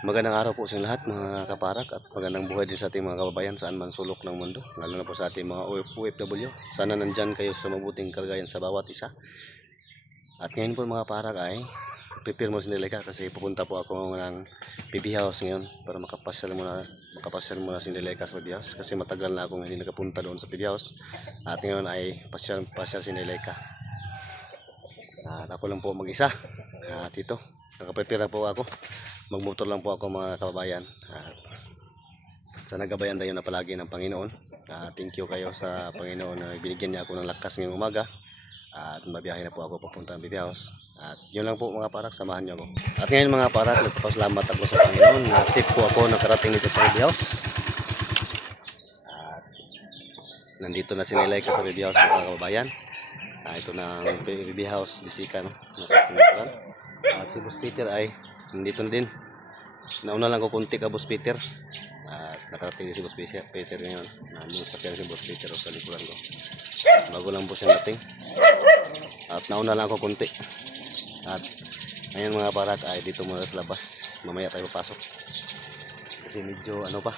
Magandang araw po sa inyong lahat mga kaparak at magandang buhay din sa ating mga kababayan saan man sulok ng mundo, lalo na po sa ating mga OFW. Sana nandyan kayo sa mabuting kalagayan sa bawat isa. At ngayon po mga kaparak ay prepare mo si Nileka kasi pupunta po ako ng PB House ngayon para makapasyal muna si Nileka sa PB House kasi matagal na akong hindi nakapunta doon sa PB House. At ngayon ay pasyal si Nileka. At ako lang po mag-isa. At ito, nakaprepare na po ako. Magmotor lang po ako mga kababayan. Sana gabayan tayo na palagi ng Panginoon. Thank you kayo sa Panginoon na binigyan niya ako ng lakas ngayong umaga. At mabiyahe na po ako papunta ng PB House. At yun lang po mga parak, samahan niyo ako. At ngayon mga parak, nagpapasalamat ako sa Panginoon na safe po ako nakarating dito sa PB House. At nandito na si Nileka sa PB House mga kababayan. Ito na ang PB House, Disika, no? Nasa pinaturan. At si Boss Peter ay nandito na din. Nauna lang ko kunti ka Boss Peter. Nakarating din si Boss Peter ngayon. Nung sakyan si Boss Peter sa likuran ko. Bago lang po siya nating. At nauna lang ako kunti. At ngayon mga parak ay dito muna sa labas. Mamaya tayo papasok. Kasi medyo ano pa.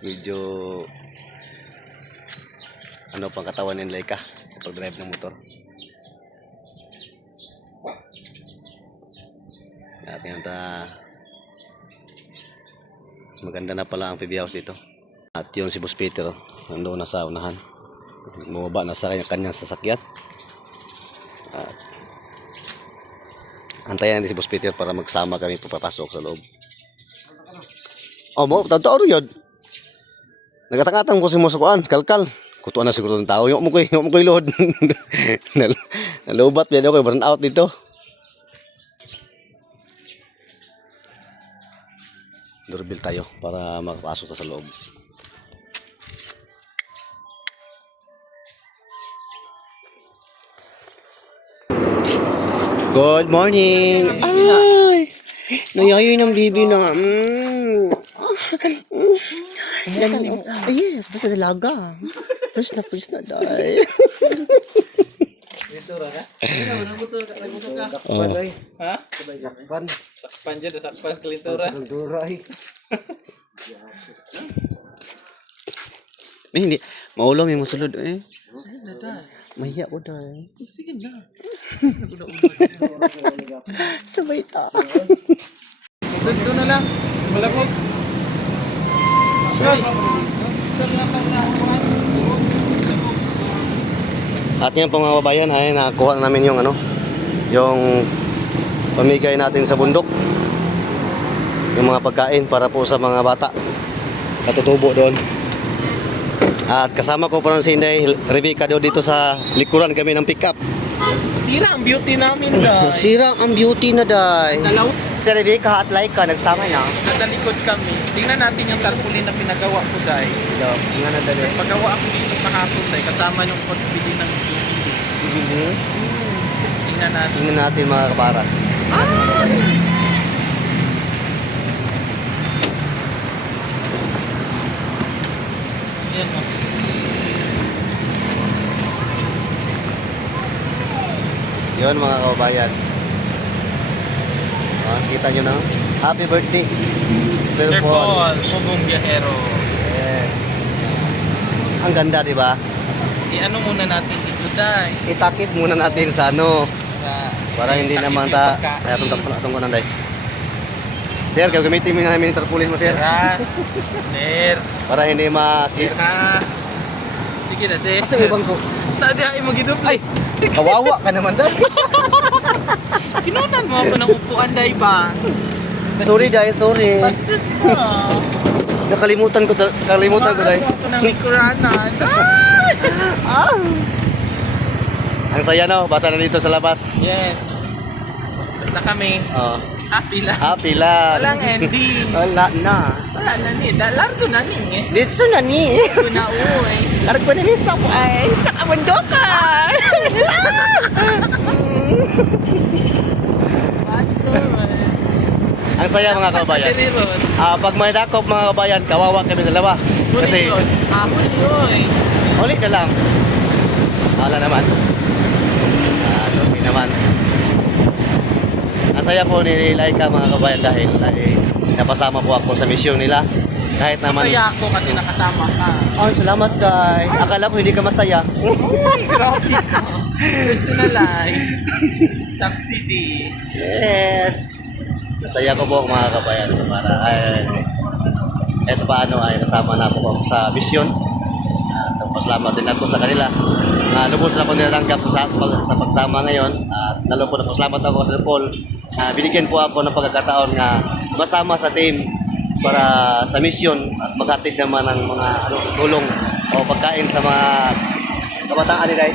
Medyo ano pang katawan ni Nileka sa pag-drive ng motor. At yun, maganda na pala ang PB House dito. At yun si Boss Peter, nandoon na sa unahan. Bumaba na sa kanyang sasakyan. At antayan din si Boss Peter para magsama kami papasok sa loob. Oh mo, totoo yun. Nagatangatang ko si mo sa kuan, kalkal. Kutuan na siguro ng tao. Yung mo ko'y load. Nalubat, yan ako, burn out dito. Doorbell tayo para makapasok sa loob. Good morning! Ay! Nayayoy ng bibi na. Yes, basta dalaga. Push na dahil. Pintura ka? Sakpan ay. Ha? Sakpan dyan, sakpan kalintura. Kalintura ay. Hindi. Maulo may masulod eh. Sige na da. Mahiya ko dahil. Sige na. Sabay ta. Ito na lang. Malabog. Soy. At yan po mga kababayan ay nakakuha namin yung yung pamigay natin sa bundok. Yung mga pagkain para po sa mga bata. Katutubo doon. At kasama ko po ng si Inday Rebecca dito sa likuran kami ng pick up. Sira ang beauty namin da. Sira ang beauty na day. Dalawa. Si Rebecca at Laika nagsama na. Nasa likod kami. Tingnan natin yung tarpaulin na pinagawa ko dahil. Tingnan na dali. Pagawa ako dito kahapon dahil kasama yung pagbili ng Bibili. Tingnan natin. Tingnan natin mga kapara. Yan o. Yun mga kababayan. Kita nyo na. Happy birthday. Sir Paul. Pugong Biyahero. Yes. Ang ganda, di ba? I-ano muna natin dito dahil. Itakip muna natin sa para hindi naman kaya itong ko nanday. Sir, gagamitin mo namin yung tarpaulin mo, sir. Sir. Para hindi Sir ha. Sige na, sir. Kasi ibang ko. Tadi ay magidup. Ay, Kawawa ka naman, day. kinunan mo ako ng upuan dahil ba? Sorry, day. Sorry. Bastos mo. Nakalimutan ko, day. Ako ng likuranan. Ang saya, no? Basta na dito sa labas. Yes. Basta kami. Happy lang. Happy lang. Walang ending. Wala na. Wala na ni. Largo na ni eh. Dito na ni. Largo na uy. Largo na ni sa ay sa kamundokan. Bastos. Ang saya mga kababayan. Pag may dakop mga kababayan, kawawa kami dalawa. Kasi ulit na lang. Wala naman. Okay naman. saya po ni Laika mga kabayan dahil napasama po ako sa misyon nila. Kahit naman... Masaya ako kasi nakasama ka. Oh, salamat guys. Akala ko hindi ka masaya. Uy, grabe ka. Personalized. Subsidy. Yes. Masaya ko po mga kabayan para eto paano ay nasama na po ako sa misyon. Pasalamat din ako sa kanila. Lubos na ako nilalanggap sa pagsama ngayon. Lalo po pasalamat ako sa Paul. Binigyan po ako ng pagkakataon na masama sa team para sa misyon at maghatid naman ng mga tulong o pagkain sa mga kabataan nila.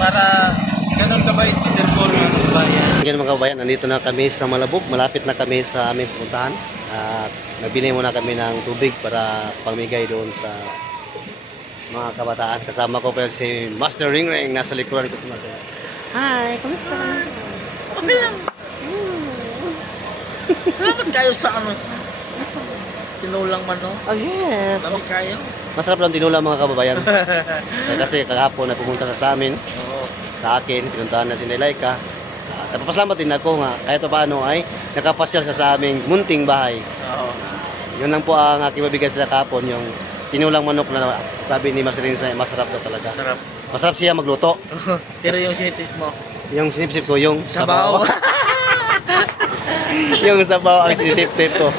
Para ganun kabait si Sir Paul mga kabayan. Ngayon mga kabayan, nandito na kami sa Malabog. Malapit na kami sa aming pupuntahan. At nagbili muna kami ng tubig para pamigay doon sa mga kabataan. Kasama ko pa si Master Ringring. Nasa likuran ko si Master. Hi, kamusta? Okay lang. Salamat kayo sa tinulang manok. Oh yes. Dami kayo. Masarap lang tinulang mga kababayan. Kasi kahapon na pumunta sa amin. Oo. Sa akin, pinuntahan na si Laika. At napapasalamat din ako nga kahit pa paano ay nakapasyal sa aming munting bahay. Oo. Yun lang po ang aking mabigay sila kahapon, yung tinulang manok na sabi ni Master Ringring, masarap daw talaga. Sarap. Masarap siya magluto. Pero yung sinitis mo. Yung sinipsip ko, yung Sabaw. yung sabaw ang sinipsip ko.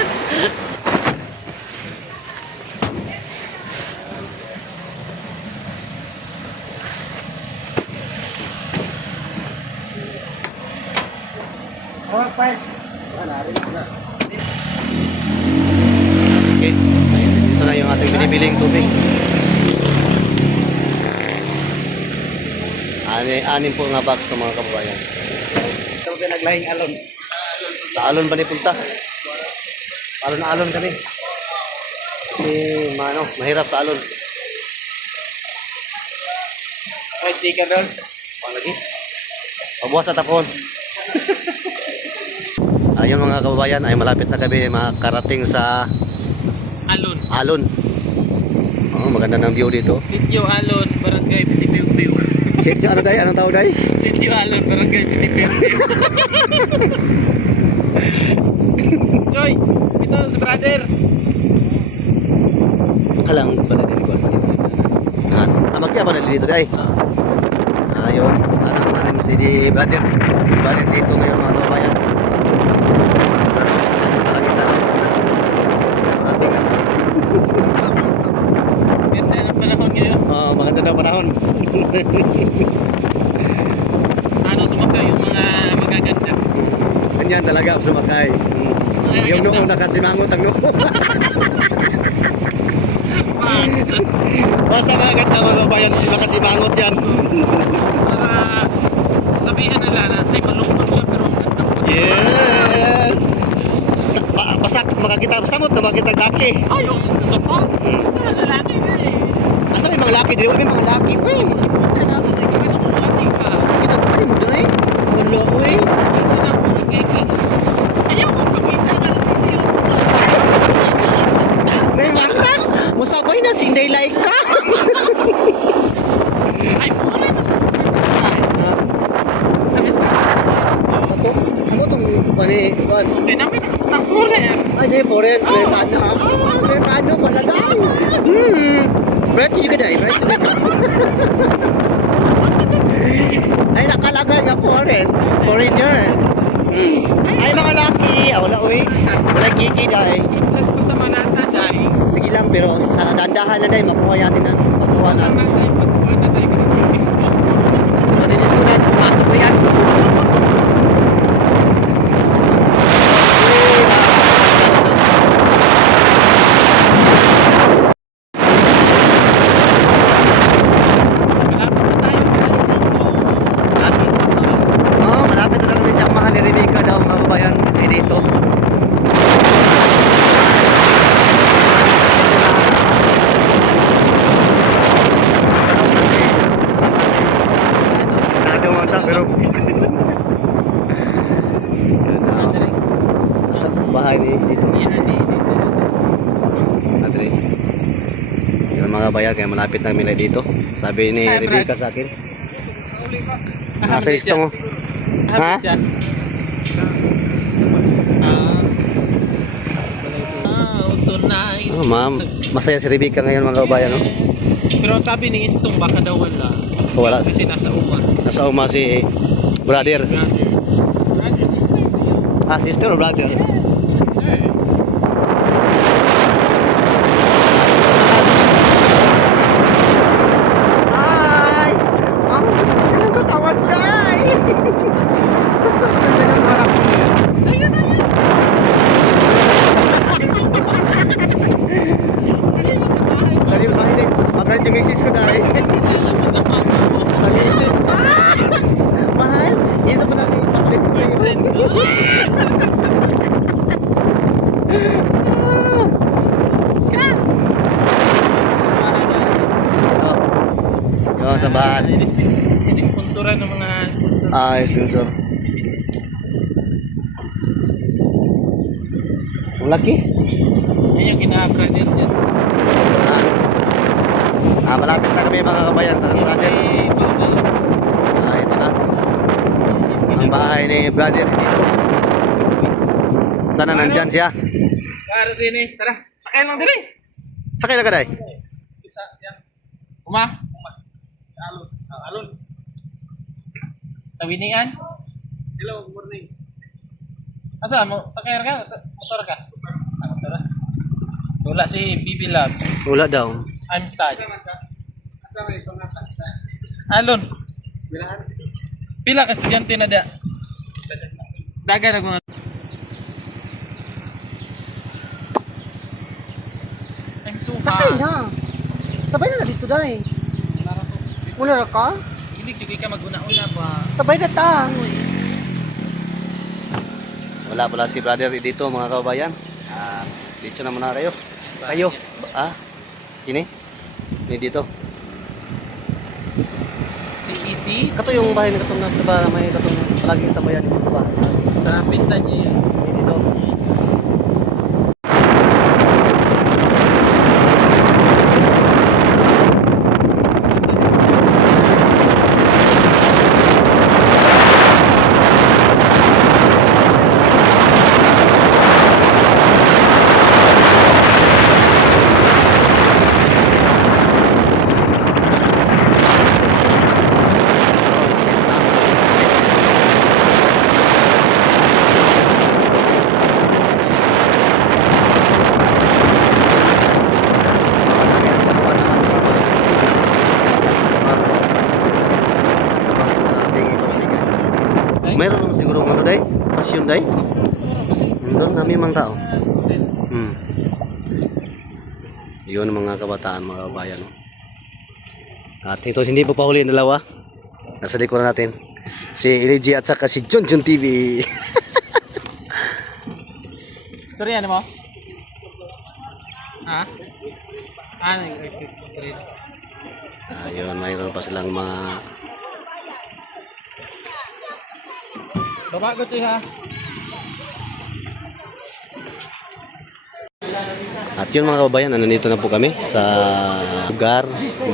Okay, ito na yung ating binibiling tubig. Anim po nga box ng mga kababayan. Ito ba naglahing alon? Sa alon ba ni punta? Alon kami. Mahirap sa alon. May sticker doon. Lagi. Pabuhat sa tapon. Ayun mga kababayan, ay malapit na kami makarating sa Alon. alon. Oh, maganda ng view dito. Sitio Alon, Barangay Pitipiu-Piu. Sitio ano day? Anong tao day? Sitio Alon, Barangay Pitipiu-Piu. Choy, ito si brother. Alang bala din ko. Magkaya ba na dito day? Ayun, ano si di brother. Brother dito ngayon mga kababayan. Ganda ng panahon ngayon. Maganda daw panahon. Ano sumakay yung mga magaganda. Ganyan talaga sumakay. Yung noong nakasimangot ang noong. Basta maganda mga kabayan, sila kasimangot yan. Para sabihin nila na ay malungkot siya pero ang ganda po. Yes! Basta makakita, samot na makita laki. Ay, yung sa pa. Sa lalaki na eh. Asa may mga laki dito? May mga laki, wey! Kasi natin nagkakita ko ating ka. Kita po rin mo doon eh. Wala, wey! Hindi na po nagkiking. Ayaw kong pakita ka ng 18. May mantas! Musabay na, sinday like ka! Ay, pulay mo. Ano itong pani? Okay namin nakapatang pulay. Ay, di, foreign. Amerikano ha? Amerikano, palagay. Bright yun ka dahil, bright yun ka. Ay, nakalagay nga foreign. Foreigner. Ay, mga laki. Wala, uy. Wala kiki dahil. Let's go sa Manata, Jai. Sige lang, pero sa dandahan na dahil, makuha natin na. Makuha natin. Manata, pagkuha na tayo ng disco. Matinis ko na, pasok na yan. Malapit na kami sa mahal ni Rebecca daw mga kababayan dito. Pero sa bahay ni dito. Andre. Yung mga bayan kaya malapit na kami dito. Sabi ni Rebecca sa akin. Nasa listo mo. Ha? night. Oh, ma'am, masaya si Rebecca ngayon mga kababayan, no? Pero sabi ni Istong baka daw wala. Wala. Kasi nasa uma. Nasa uma si brother. Brother, sister. Ah, sister or brother? Sister. Ay! Ang ganda ng katawan, guy! Gusto ko na ng harap niya. Sa'yo na yan. Lagi sa bahay din. Makalit yung misis ko dahil. Alam mo sa papa mo. Ang misis ko. Mahal! Dito pa namin. Makalit ko sa'yo. Ito. Yung sa bahan. Inisponsoran ng mga sponsor. Ah, sponsor. Ang laki. Yan yung kina-brother dyan. Malapit na kami mga kabayan sa brother. Eh, bawal. Ito na. Ang bahay ni brother dito. Sana nandyan siya. Klaro sini. Tara, sakay lang din eh. Sakay na ka, day. Isa, yan. Uma. Alon. Alon. Tawinian. Hello, good morning. Asa mo? Sakay ka? Motor ka? Motor. Wala si Bibi Labs. Wala daw. I'm sad. Alon. Pila ka estudyante na da? Dagan ako nga. I'm so Sakay hot. na. Sabay na dito day. Una ra ka? Hindi ka mag-una-una ba? Sabay na ta. Wala pala si brother dito mga kababayan. Dito na muna kayo. Kayo. Ini? Ini dito. Si Edie Kato yung bahay na katong na may katong palaging tambayan dito ba? sa pinsan niya. Ini dito. Mayroon naman siguro ano day? Pasyon day? Doon namin mga tao. Yun mga kabataan, mga kabayan. No? At ito hindi pa pahuli ang dalawa. Nasa likuran natin. Si Eligi at saka si Junjun TV. Storya mo? Ha? Ayun, mayroon pa silang mga Baba ko siya. At yun mga kababayan, nandito na po kami sa lugar na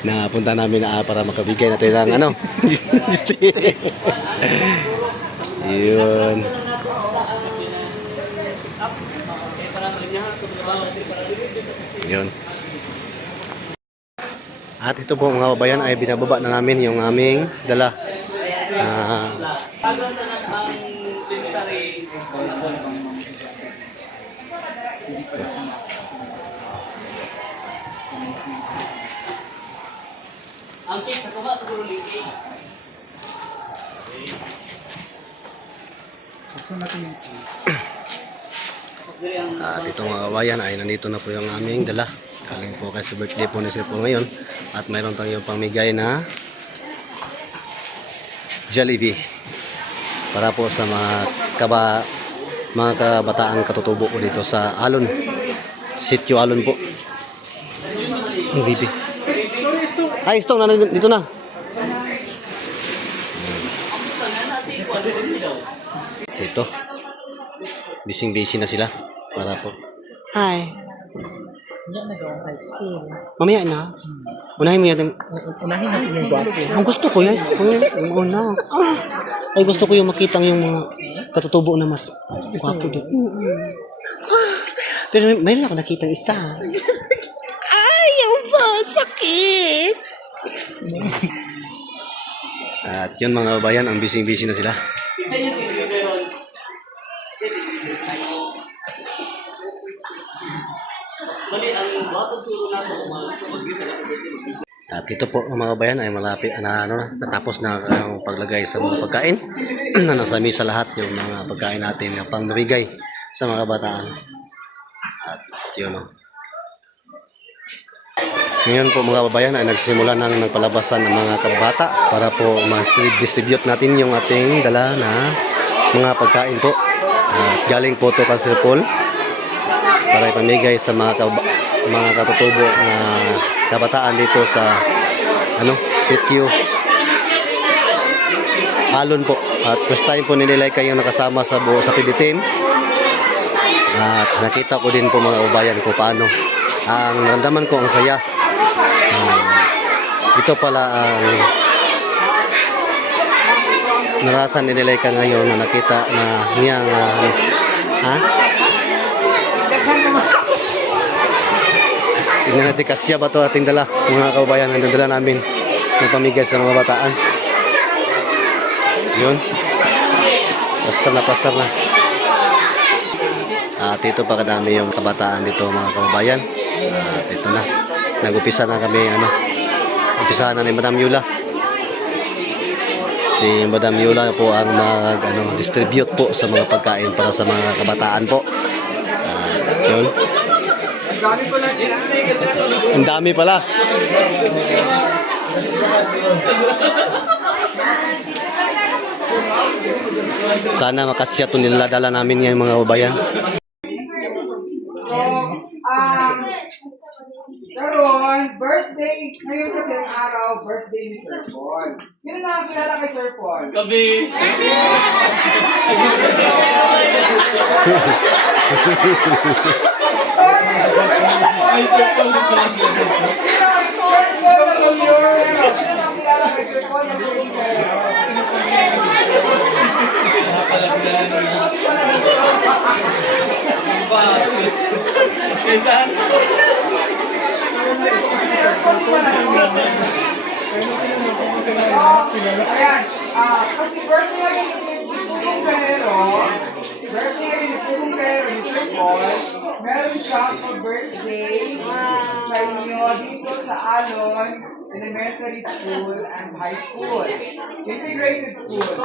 na punta namin para makabigay natin ng ano. Yun. Yun. At ito po mga kababayan ay binababa na namin yung aming dala. At ito mga kabayan ay nandito na po yung aming dala. Galing po kasi birthday po ni Sir po ngayon. At mayroon tayong pamigay na Jollibee para po sa mga kabataan katutubo po dito sa Alon. Sitio Alon po. Ang bibi. Ay, Stong, dito na. Dito. Bising-busy na sila para po. Hi. Hindi na daw high school. Mamaya na. Unahin mo yan. Unahin natin yung gwapo. Ang gusto ko, yes. Yung una. Ay, gusto ko yung makita yung mga katutubo na mas gwapo din. Pero mayroon ako nakita isa. Ay, ang ba? Sakit! At yun mga kabayan, ang busy-busy na sila. At ito po mga kabayan ay malapit na natapos na ang paglagay sa mga pagkain. Na nasa misa lahat yung mga pagkain natin na pang nabigay sa mga kabataan. At yun o. Ngayon po mga kababayan ay nagsimula nang nagpalabasan ng mga kabata para po ma-distribute natin yung ating dala na mga pagkain po. At galing po to Pastor Paul para ipamigay sa mga katutubo na kabataan dito sa sitio Alon po. At first time po nililay kayong nakasama sa PB team. At nakita ko din po mga kababayan ko paano ang naramdaman ko ang saya. Ito pala ang narasan ni Nilay ka ngayon na nakita na niyang tingnan natin kasya ba ito ating dala mga kababayan ang dala namin ng pamigay sa mga bataan. Yun, pastor na at ito pa kadami yung kabataan dito mga kababayan. At ito na, nag-upisa na kami umpisa na ni Madam Yula. Si Madam Yula po ang distribute po sa mga pagkain para sa mga kabataan po. Yun. Ang dami pala. Sana makasya ito niladala namin ngayon mga kababayan. Karon, birthday, ngayon kasi ang araw, birthday ni Sir Paul. Sino nakakilala kay Sir Paul? Kami. Ay, Sir Paul. Sino ang Sir Paul na Romeo? Sino nakakilala kay Sir Paul na Sir Ayan, kasi birthday ngayon ni Pugong Guerrero, ni Sir Paul, meron siya for birthday sa inyo dito sa Alon Elementary School and High School, Integrated School.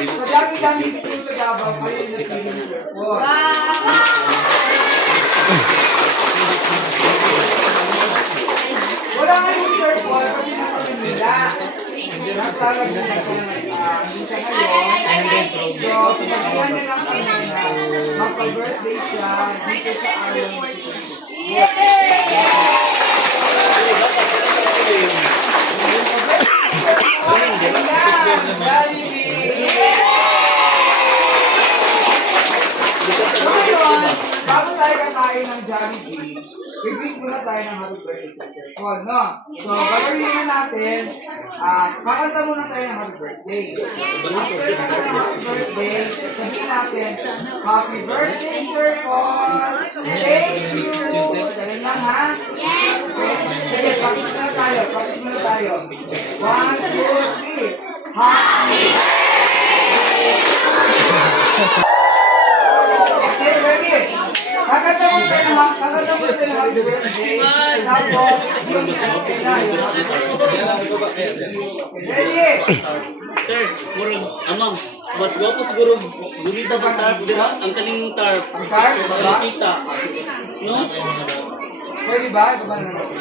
Madami-dami school sa Davao, kayo yung napili ni Sir Paul. Wala nga yung Sir Paul kasi nasa Manila. Nasa Manila ngayon. So, sinagyan na lang kami na magpa-birthday siya dito sa Alon. Bago tayo kakain ng Jollibee, i-greet muna tayo ng happy birthday kay Sir Paul, no? So, gagawin na natin, kakanta muna tayo ng happy birthday. After na ng happy birthday, sabihin natin, happy birthday, Sir Paul! Thank you! Galing lang, ha? Yes! Sige, practice muna tayo. 1, 2, 3. Happy Okay, ready? Kakanta mo tayo ng happy birthday. Tapos, yung ready? Sir, murag, amang, mas gwapo siguro gumita ba tarp, di ba? Ang kaning tarp. Ang card, diba? Kita. No? Pwede ba? Iba na natin.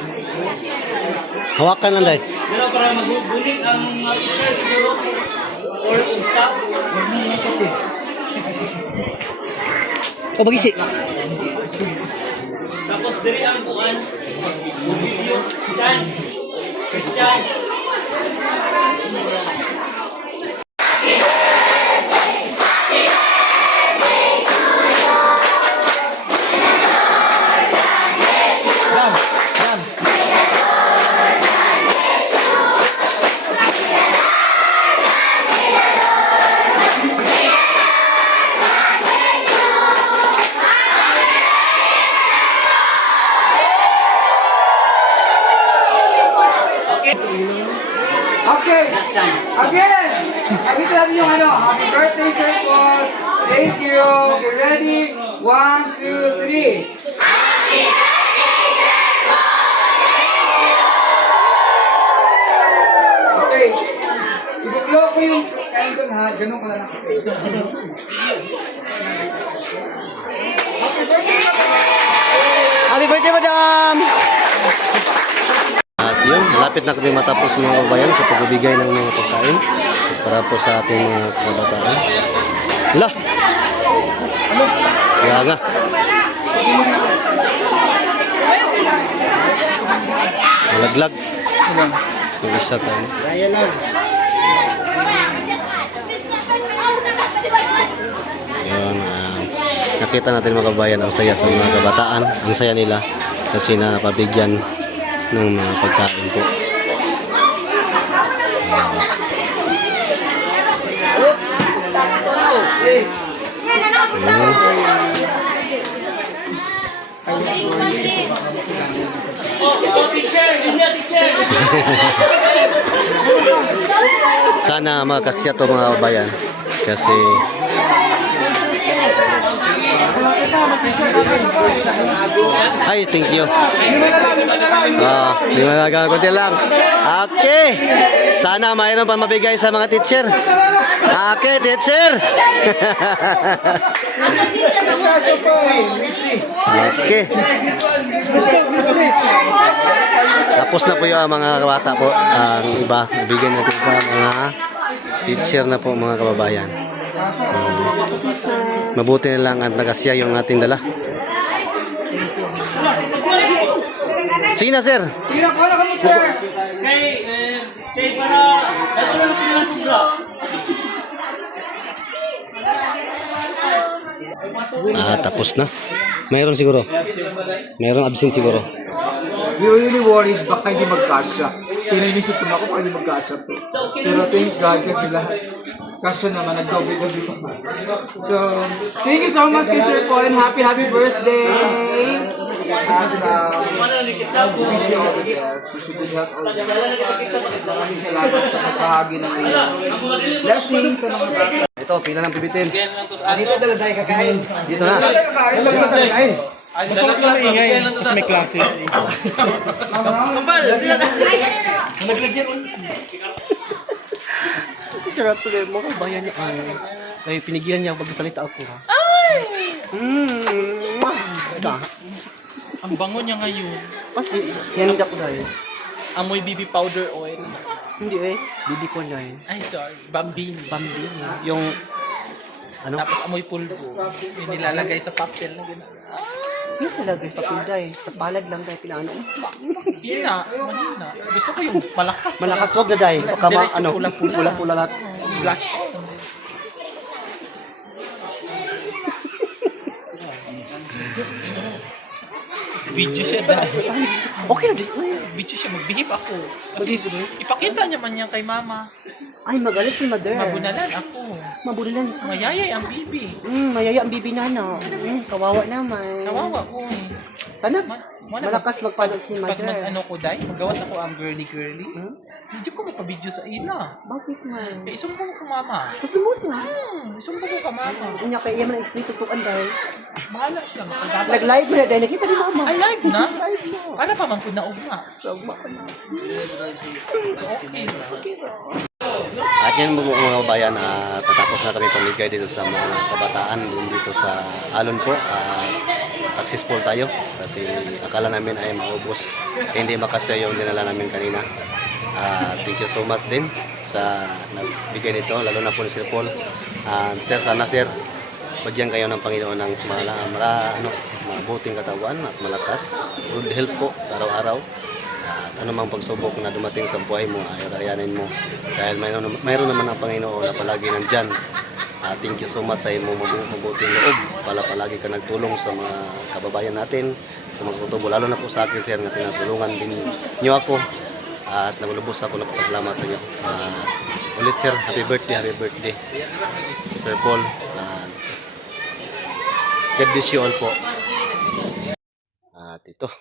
Hawakan lang dahil. Pero para magugulit ang mga teacher siguro or ang staff. O bagisi. Tapos diri ang kuan. Video. Christian. Okay. Again. Nakita natin yung ano. Happy birthday, Sir Paul. Thank you. Okay, ready? 1, 2, 3. Okay. I-blow ko yung candle ha. Ganun ko na lang kasi. Happy birthday, madam! At yun, malapit na kami matapos mga kabayan sa pagbibigay ng mga pagkain para po sa ating mga kabataan. Lah! Kaya nga. Malaglag. Yung isa tayo. Yun, nakita natin mga kabayan ang saya sa mga kabataan. Ang saya nila kasi napabigyan ng mga pagkain po. Teacher! Yun nga, teacher! Sana makasya to mga kabayan kasi ay, thank you. Hindi mo na konti lang. Okay. Sana mayroon pa mabigay sa mga teacher. Okay, teacher. Okay. Tapos na po yung mga bata po. Ang iba, bigyan natin sa mga teacher na po mga kababayan. Mabuti na lang at nagasya yung ating dala. Sige na, sir. Sige na, kuha na kami, sir. Kay para, ito lang pinasubra. Tapos na. Mayroon siguro. Mayroong absent siguro. We were really worried baka hindi magkasya. Pininisip ko na ako baka hindi magkasya to. Pero thank God kasi lahat kasya naman, nag-doble-doble pa. So, thank you so much kay Sir Paul and happy birthday! At wish you all the best. Wish you good health also. Maraming salamat sa pagbahagi ng iyong blessings sa mga bata. Ito, pila ng pibitin. Dito dala tayo kakain. Dito na. Basta lang na ingay. Tapos may klase. Gusto si Sir Raptor, mga kabayan niya. Ay, pinigilan niya pagsalita ako. Ang bango niya ngayon. Kasi, yan hindi ako dahil. Amoy BB powder oil. Hindi bibi ko na yun. Ay, sorry. Bambini. Pambili. Yung, ano? Tapos amoy pulbo. Yung nilalagay sa papel na gano'n. Yung talaga sa pinday. Sa palad lang tayo pinaano. Hindi na. Mahina. Gusto ko yung malakas. Malakas wag na dahil. Baka Diretso ano, pula-pula. pula-pula lahat. Blush on. Video siya dahil. Okay na di. Video siya. Magbihip ako. Kasi ipakita niya man yan kay mama. Ay, magalit si mother. Mabunalan ako. Mabunalan. Mayayay ang bibi. Mayaya ang bibi nana. Kawawa naman. Kawawa ko. Sana Wala malakas magpalo si Pag mother. ano ko dahil, magawas ako ang girly-girly. Hindi ko mapabidyo sa ina. Bakit man? Eh, isumbong ko mama. Gusto mo siya? Isumbong ko ka mama. Unya kay iya man ang espiritu po anday. Bahala siya. Nag-live mo na dahil nakita ni mama. Ay, live na? Live na. Para pa man po na ugma. Sagma ka na. Okay na. At yan po mga kabayan, tatapos na kami pamigay dito sa mga kabataan dito sa Alon po. Successful tayo kasi akala namin ay maubos. Hindi makasya yung dinala namin kanina. Thank you so much din sa nagbigay nito, lalo na po ni Sir Paul. Sir, sana sir, bagyan kayo ng Panginoon ng mabuting katawan at malakas, good health po sa araw-araw. At anumang pagsubok na dumating sa buhay mo ay rayanin mo dahil mayroon naman ang Panginoon na palagi nandyan. Thank you so much sa iyong mabuting loob. Palagi ka nagtulong sa mga kababayan natin, sa mga kutubo, lalo na po sa akin sir na tinatulungan din niyo ako at nalubos ako nagpapasalamat sa inyo. Ulit sir, happy birthday Sir Paul. God bless you all po. At ito,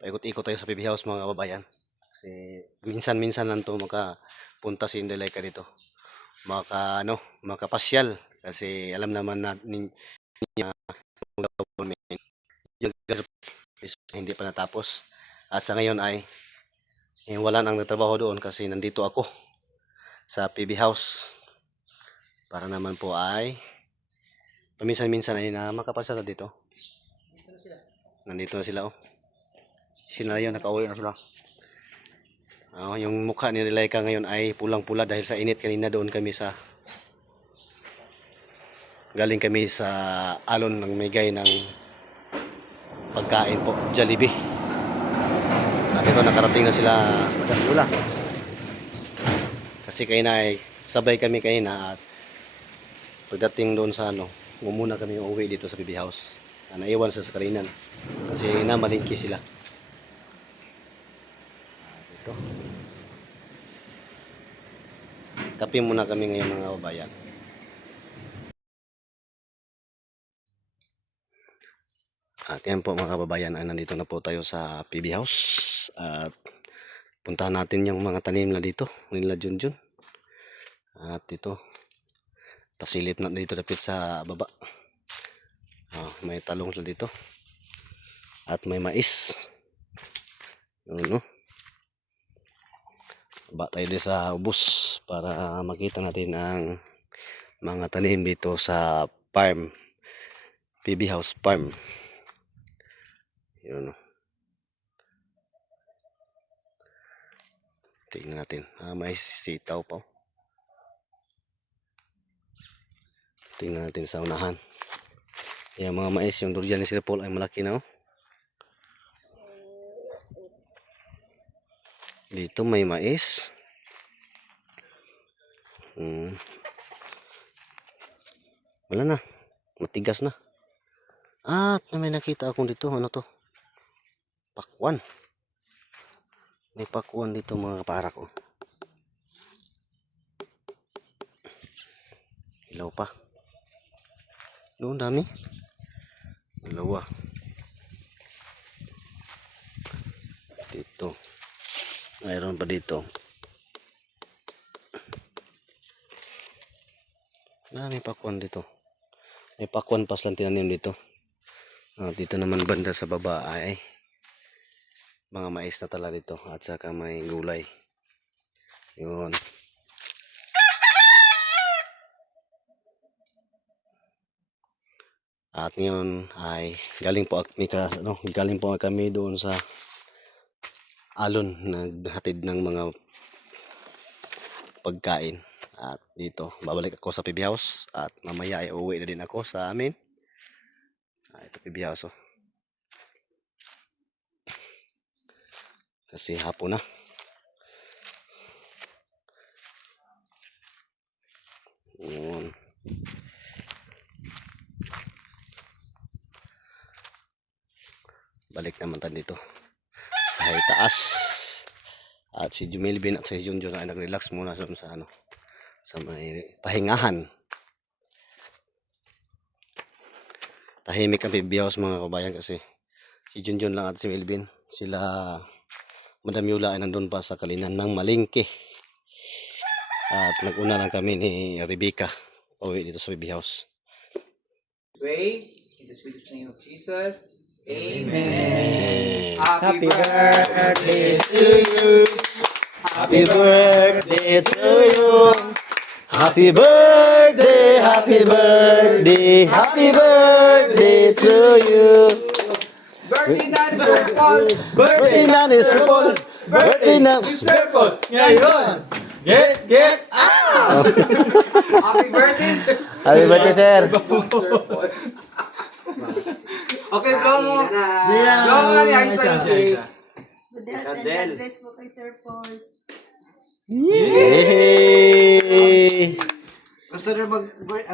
paikot-ikot tayo sa PB House mga kababayan. Kasi minsan-minsan lang to makapunta si Inday Laika dito. Makapasyal. Kasi alam naman natin yung is hindi pa natapos. At sa ngayon ay wala nang nagtrabaho doon kasi nandito ako sa PB House. Para naman po ay paminsan-minsan ay na makapasyal dito. Nandito na sila oh. Sila na yun, nakauwi na sila. Yung mukha ni Laika ngayon ay pulang-pula dahil sa init. Kanina doon kami sa galing kami sa alon ng Migay ng pagkain po, Jollibee. At ito nakarating na sila Madam. Kasi kayo na ay sabay kami kanina at pagdating doon sa muna kami uuwi dito sa PB House. Naiwan sa kalinan kasi namalingki sila. Ito. Kape muna kami ngayon mga kababayan. At yan po mga kababayan, ay nandito na po tayo sa PB House. At puntahan natin yung mga tanim na dito, nila Junjun. At ito, pasilip na dito dapit sa baba. May talong sila dito. At may mais. Yun, no? Baba tayo dito sa ubos para makita natin ang mga tanim dito sa farm. PB House Farm. Yun. Tingnan natin. May sitaw pa. Tingnan natin sa unahan. Yung mga mais, yung durian ni Sir Paul ay malaki na. Dito may mais. Wala na. Matigas na. At may nakita akong dito. Ano to? Pakwan. May pakwan dito mga kaparak ko. Ilaw pa. Doon dami. Dalawa. Dito. Mayroon pa dito. May pakwan dito. May pakwan pas lang tinanim dito. Dito naman banda sa baba ay mga mais na tala dito at saka may gulay. Yun. At ngayon ay galing po kami doon sa alon, naghatid ng mga pagkain. At dito babalik ako sa PB House at mamaya ay uuwi na din ako sa amin. Ito PB House oh. Kasi hapon na. Yun. Balik naman tayo dito sa taas. At si Jumelvin at si Junjun ay nag-relax muna sa sa may pahingahan. Tahimik ang PB House mga kabayan kasi si Junjun lang at si Melvin, sila Madam Yula ay nandun pa sa kalinan ng malingki. At nag-una lang kami ni Rebecca pauwi dito sa PB House. Pray in the sweetest name of Jesus. Amen. Amen. Happy birthday to you. Happy birthday to you. Happy birthday, happy birthday, happy birthday to you. Birthday na ni Sir Paul. Birthday na ni Sir Paul. Birthday na ni Sir Paul. Ngayon. Get out. Happy birthday, Sir. Happy birthday, sir. Okay, blow mo. Blow mo nga ni Aisa. God bless mo kay Sir Paul. Yay! Gusto na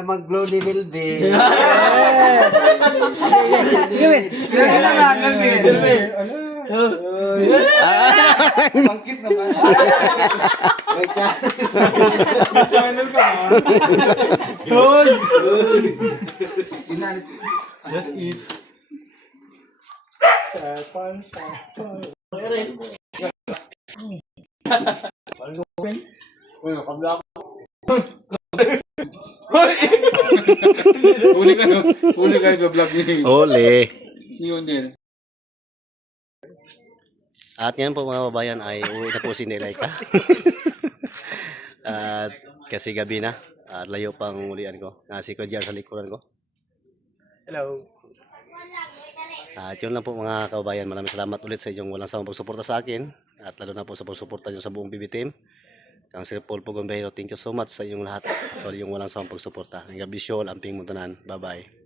mag-blow ni Melvin. Sila na nga, Melvin. Pangkit naman. May Channel ka ha? That's it. Huli kayo sa vlog niyo. Ole. Yun din. At ngayon po mga kababayan ay uwi na po si Nelaika. At kasi gabi na. At layo pang ulian ko. Si Kuya sa likuran ko. Hello. At yun lang po mga kababayan. Maraming salamat ulit sa inyong walang sawang pagsuporta sa akin. At lalo na po sa pagsuporta nyo sa buong BB team. Ang Sir Paul Pogombero, thank you so much sa inyong lahat. Sa inyong walang sawang pagsuporta. Ang gabisyon, amping muntanan. Bye bye.